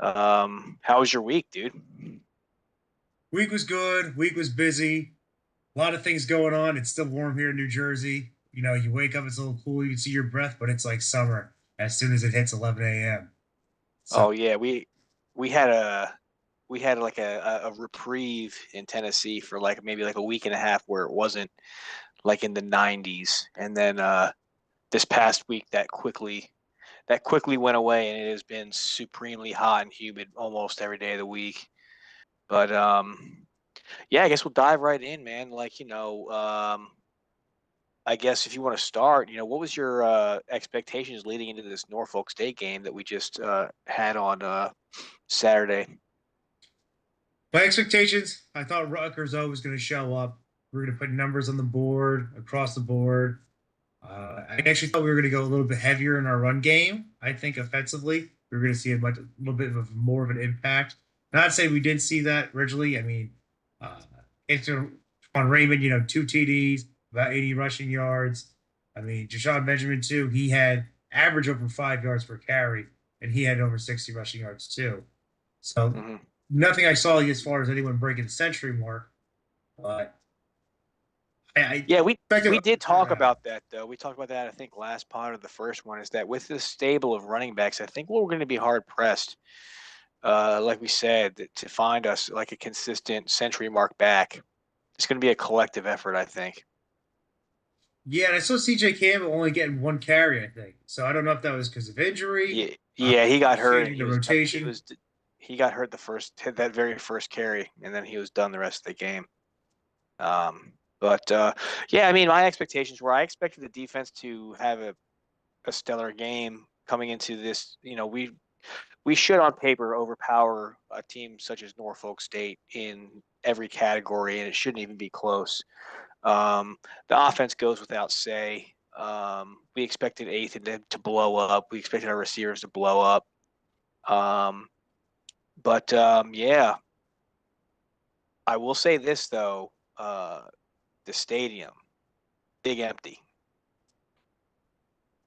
How was your week, dude? Week was good. Week was busy. A lot of things going on. It's still warm here in New Jersey. You wake up, it's a little cool. You can see your breath, but it's like summer as soon as it hits 11 a.m. So, Oh yeah, we had a we had like a reprieve in Tennessee for like maybe like a week and a half where it wasn't like in the 90s, and then this past week that quickly went away, and it has been supremely hot and humid almost every day of the week. But yeah, I guess we'll dive right in, man. I guess if you want to start, what was your expectations leading into this Norfolk State game that we just had on Saturday? my expectations, I thought Rutgers was going to show up. We are going to put numbers on the board, across the board. I actually thought we were going to go a little bit heavier in our run game. I think offensively, we were going to see a little bit of more of an impact. Not saying we didn't see that originally. I mean, uh, it's on Raymond, 2 TDs, about 80 rushing yards. I mean, Jashawn Benjamin too. He had average over 5 yards per carry, and he had over 60 rushing yards too. So Hmm. nothing I saw as far as anyone breaking the century mark, but I Yeah, we expected we did to talk have. about that though. We talked about that I think last pod of the first one is that with this stable of running backs, I think we're going to be hard pressed, like we said, to find us like a consistent century mark back. It's going to be a collective effort, I think. Yeah, and I saw CJ Campbell only getting one carry, I think. So I don't know if that was because of injury, Yeah, yeah, he got hurt and changing he the was he rotation. was he got hurt the first that very first carry, and then he was done the rest of the game. But yeah, I mean, my expectations were I expected the defense to have a stellar game coming into this. We should on paper overpower a team such as Norfolk State in every category, and it shouldn't even be close. The offense goes without say. We expected Eighth to blow up. We expected our receivers to blow up. Um, but yeah, I will say this though: the stadium, big empty.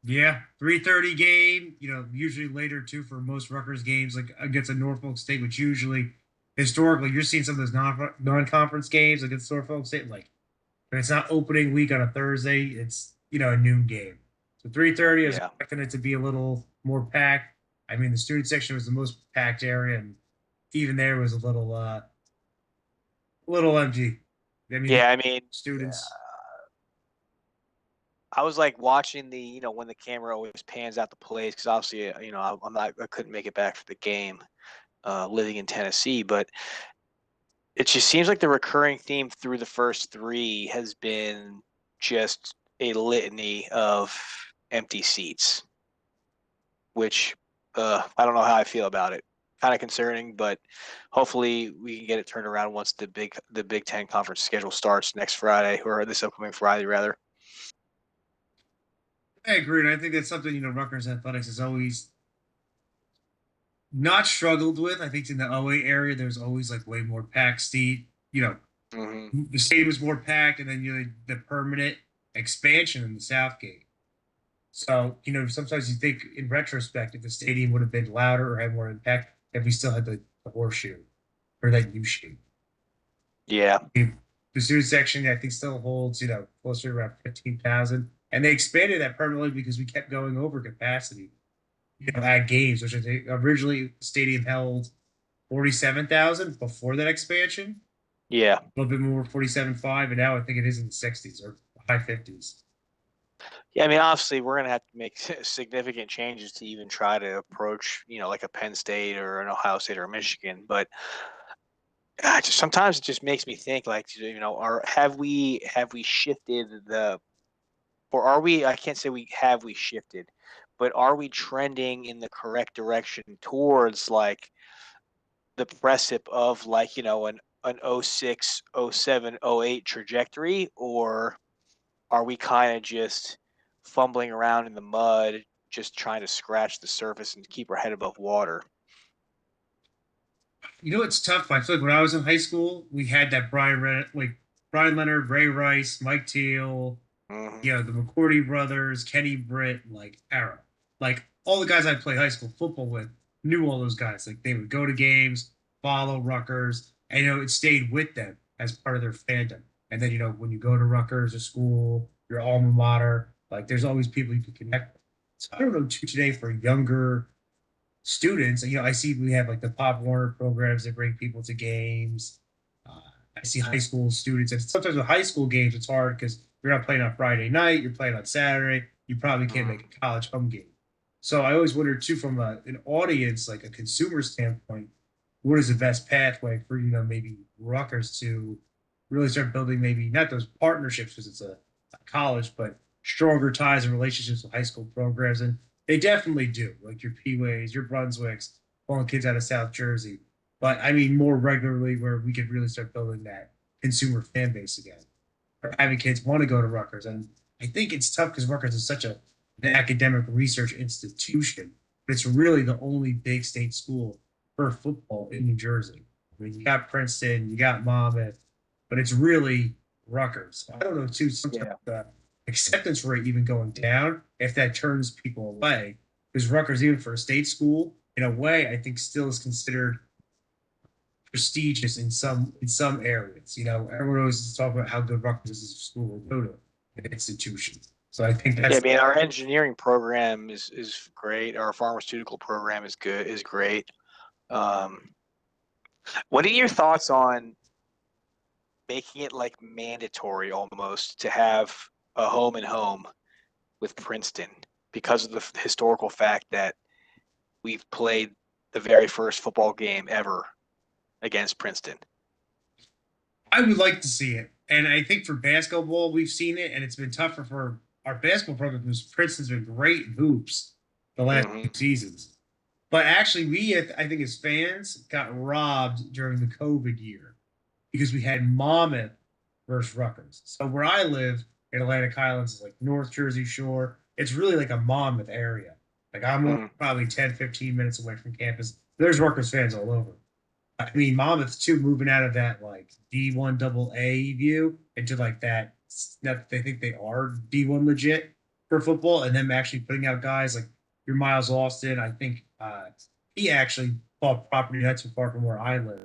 Yeah, 3:30 game. Usually later too for most Rutgers games, like against a Norfolk State, which usually historically you're seeing some of those non-conference games against Norfolk State. Like when it's not opening week on a Thursday, it's a noon game. So 3:30, I was Yeah, expecting it to be a little more packed. I mean, the student section was the most packed area, and even there was a little empty. I mean, the yeah. I mean, students. I was like watching when the camera always pans out the plays because obviously I couldn't make it back for the game living in Tennessee, but it just seems like the recurring theme through the first three has been just a litany of empty seats, which I don't know how I feel about it. Kind of concerning, but hopefully we can get it turned around once the Big Ten conference schedule starts next Friday or this upcoming Friday rather. I agree, and I think that's something Rutgers athletics has always not struggled with. I think in the OA area, there's always like way more packed seat. Hmm. The stadium was more packed, and then the permanent expansion in the Southgate. So sometimes you think in retrospect, if the stadium would have been louder or had more impact, if we still had the horseshoe or that U shape. Yeah, The student section, I think, still holds, closer to around 15,000. And they expanded that permanently because we kept going over capacity, at games, which I think originally the stadium held 47,000 before that expansion, yeah. a little bit more, 47.5, and now I think it is in the 60s or high 50s. Yeah, I mean, obviously, we're gonna have to make significant changes to even try to approach, like a Penn State or an Ohio State or a Michigan. But sometimes it just makes me think, like, are have we shifted or are we? I can't say we shifted, but are we trending in the correct direction towards like the precip of like an '06, '07, '08 trajectory, or are we kind of just fumbling around in the mud, just trying to scratch the surface and keep our head above water? It's tough. I feel like when I was in high school, we had that Brian Leonard, Ray Rice, Mike Teal, Mm-hmm. the McCourty brothers, Kenny Britt, like era. Like all the guys I played high school football with. knew all those guys. Like they would go to games, follow Rutgers, and it stayed with them as part of their fandom. And then when you go to Rutgers or school, your alma mater, like there's always people you can connect with. So I don't know too today for younger students. I see we have like the Pop Warner programs that bring people to games. Uh, I see high school students, and sometimes with high school games, it's hard because you're not playing on Friday night, you're playing on Saturday. You probably can't Mhm. make a college home game. So I always wonder too, from an audience, like a consumer standpoint, what is the best pathway for maybe Rutgers to really start building maybe not those partnerships because it's a college, but stronger ties and relationships with high school programs. And they definitely do, like your Peeways, your Brunswicks, pulling kids out of South Jersey. But I mean, more regularly, where we could really start building that consumer fan base again, or having kids want to go to Rutgers. And I think it's tough because Rutgers is such an academic research institution, but it's really the only big state school for football in New Jersey. I mean, you got Princeton, you got Monmouth, but it's really Rutgers. I don't know too. Sometimes Yeah. the acceptance rate even going down if that turns people away, because Rutgers, even for a state school, in a way, I think still is considered prestigious in some areas. Everyone always talks about how good Rutgers is as a school or go to an institution. So I think Yeah, I that's mean, our engineering program is great. Our pharmaceutical program is great. Um, what are your thoughts on making it like mandatory almost to have a home and home with Princeton because of the historical fact that we've played the very first football game ever against Princeton? I would like to see it. And I think for basketball, we've seen it, and it's been tougher for our basketball program because Princeton's been great in hoops the last Hmm. 2 seasons. But actually, I think as fans, got robbed during the COVID year because we had Monmouth versus Rutgers. So where I live in Atlantic Highlands is like North Jersey Shore. It's really like a Monmouth area. Like I'm only Hmm. probably 10, 15 minutes away from campus. There's Rutgers fans all over. I mean, Monmouth too, moving out of that like D1 double A view into like that they think they are D1 legit for football, and them actually putting out guys like your Miles Austin. I think he actually bought property not too far from where I live.